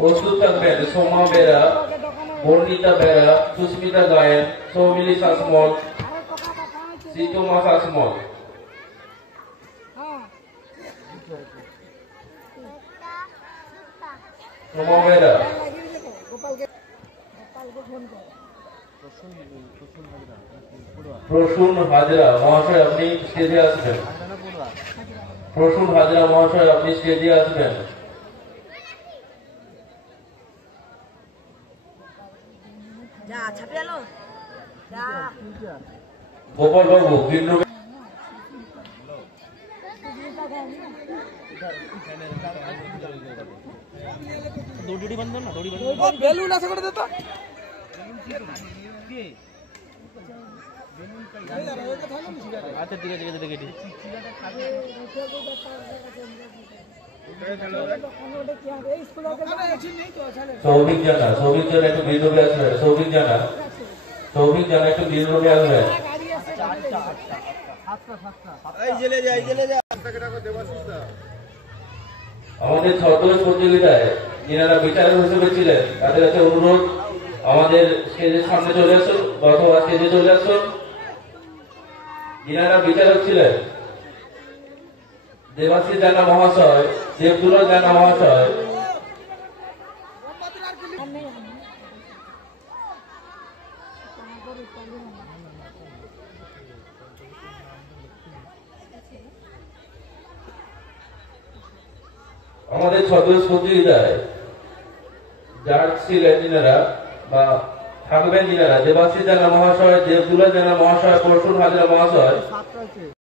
প্রস্তুত থাকবেন সোমা বেরা, বর্ণিতা বেরা, সুস্মিতা গায়েন, সৌমিলি শাসমল, সিতমা শাসমল। সোমা বেরা, প্রসূন হাজরা মহাশয় আপনি স্টেজে আসবেন। প্রসূন হাজরা মহাশয় আপনি স্টেজে আসবেন। গোপাল বাবু বেলুন আছে করে দে তো। আচ্ছা ঠিক আছে দেখে দিই। সৌভিক জানা, সৌভিক জানা একটু বিদ্রোহী আসবেন। সৌভিক জানা, সৌভিক জানা একটু বিদ্রোহী আসবেন। আমাদের ছদ্মবেশ প্রতিযোগিতায় যিনারা বিচারক হিসেবে ছিলেন তাদের কাছে অনুরোধ আমাদের স্টেজের সামনে চলে আসুন অথবা স্টেজে চলে আসুন। যিনারা বিচারক ছিলেন দেবাশিস জানা মহাশয়, দেবদুলাল জানা মহাশয়, আমাদের ছদ্মবেশ প্রতিযোগিতায় জাজ ছিলেন যিনারা বা থাকবেন যিনারা দেবাশিস জানা মহাশয়, দেবদুলাল জানা মহাশয়, প্রসূন হাজরা মহাশয়।